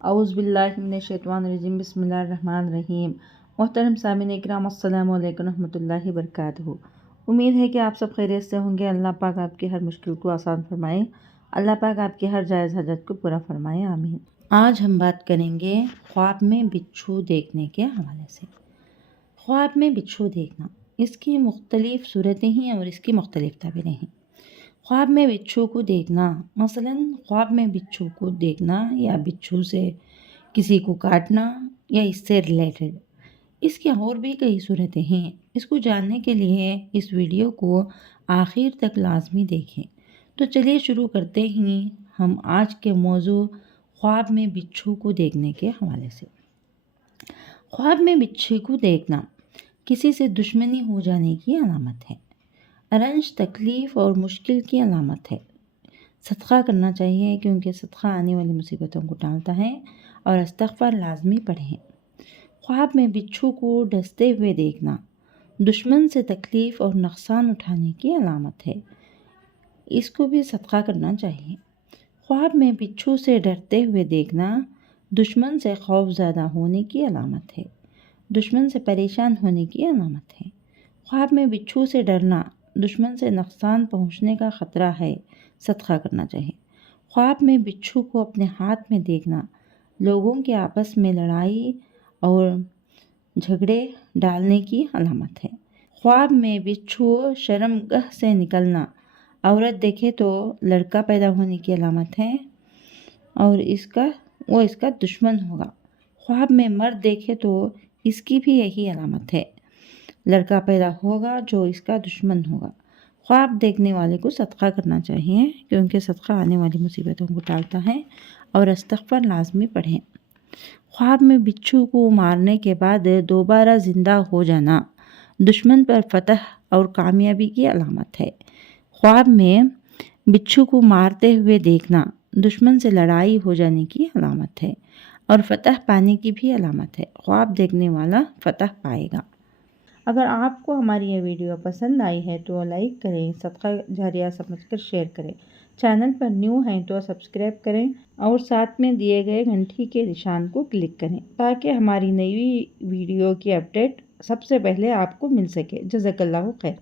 اعوذ باللہ من الشیطان الرجیم، بسم اللہ الرحمن الرحیم۔ محترم سامعین اکرام، السلام علیکم ورحمۃ اللہ وبرکاتہ۔ امید ہے کہ آپ سب خیریت سے ہوں گے۔ اللہ پاک آپ کی ہر مشکل کو آسان فرمائے، اللہ پاک آپ کی ہر جائز حاجت کو پورا فرمائے، آمین۔ آج ہم بات کریں گے خواب میں بچھو دیکھنے کے حوالے سے۔ خواب میں بچھو دیکھنا، اس کی مختلف صورتیں ہیں اور اس کی مختلف تعبیریں ہیں۔ خواب میں بچھو کو دیکھنا، مثلاً خواب میں بچھو کو دیکھنا یا بچھو سے کسی کو کاٹنا یا اس سے ریلیٹڈ، اس کی اور بھی کئی صورتیں ہیں۔ اس کو جاننے کے لیے اس ویڈیو کو آخر تک لازمی دیکھیں۔ تو چلیے شروع کرتے ہیں ہم آج کے موضوع خواب میں بچھو کو دیکھنے کے حوالے سے۔ خواب میں بچھو کو دیکھنا کسی سے دشمنی ہو جانے کی علامت ہے، رنج، تکلیف اور مشکل کی علامت ہے۔ صدقہ کرنا چاہیے کیونکہ صدقہ آنے والی مصیبتوں کو ٹالتا ہے، اور استغفار لازمی پڑھیں۔ خواب میں بچھو کو ڈستے ہوئے دیکھنا دشمن سے تکلیف اور نقصان اٹھانے کی علامت ہے، اس کو بھی صدقہ کرنا چاہیے۔ خواب میں بچھو سے ڈرتے ہوئے دیکھنا دشمن سے خوف زدہ ہونے کی علامت ہے، دشمن سے پریشان ہونے کی علامت ہے۔ خواب میں بچھو سے ڈرنا دشمن سے نقصان پہنچنے کا خطرہ ہے، صدقہ کرنا چاہیے۔ خواب میں بچھو کو اپنے ہاتھ میں دیکھنا لوگوں کے آپس میں لڑائی اور جھگڑے ڈالنے کی علامت ہے۔ خواب میں بچھو شرمگاہ سے نکلنا عورت دیکھے تو لڑکا پیدا ہونے کی علامت ہے اور وہ اس کا دشمن ہوگا۔ خواب میں مرد دیکھے تو اس کی بھی یہی علامت ہے، لڑکا پیدا ہوگا جو اس کا دشمن ہوگا۔ خواب دیکھنے والے کو صدقہ کرنا چاہیے کیونکہ صدقہ آنے والی مصیبتوں کو ٹالتا ہے، اور استغفار لازمی پڑھیں۔ خواب میں بچھو کو مارنے کے بعد دوبارہ زندہ ہو جانا دشمن پر فتح اور کامیابی کی علامت ہے۔ خواب میں بچھو کو مارتے ہوئے دیکھنا دشمن سے لڑائی ہو جانے کی علامت ہے اور فتح پانے کی بھی علامت ہے۔ خواب دیکھنے والا فتح پائے گا۔ اگر آپ کو ہماری یہ ویڈیو پسند آئی ہے تو لائک کریں، صدقہ جاریہ سمجھ کر شیئر کریں، چینل پر نیو ہیں تو سبسکرائب کریں اور ساتھ میں دیے گئے گھنٹی کے نشان کو کلک کریں تاکہ ہماری نئی ویڈیو کی اپڈیٹ سب سے پہلے آپ کو مل سکے۔ جزاک اللہ خیر۔